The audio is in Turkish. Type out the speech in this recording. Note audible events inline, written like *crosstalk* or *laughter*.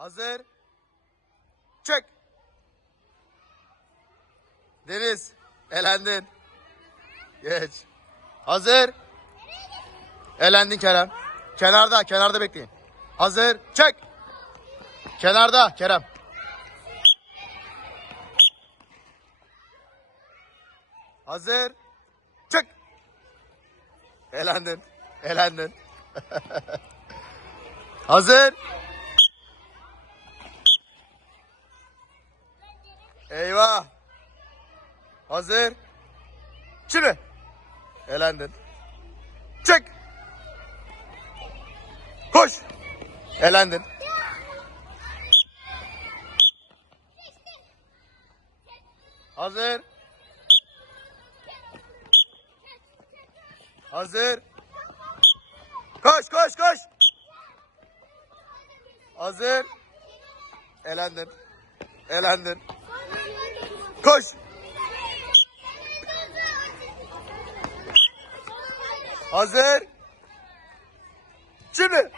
Hazır. Çek. Deniz. Elendin. Geç. Hazır. Elendin Kerem. Kenarda, kenarda bekleyin. Hazır. Çek. Kenarda Kerem. Hazır. Çık. Elendin. Elendin. *laughs* Hazır. Eyvah. Hazır. Şimdi. Elendin. Çık. Koş. Elendin. Hazır. Hazır. Koş koş koş. Hazır. Elendin. Elendin. Koş. Hazır. Şimdi.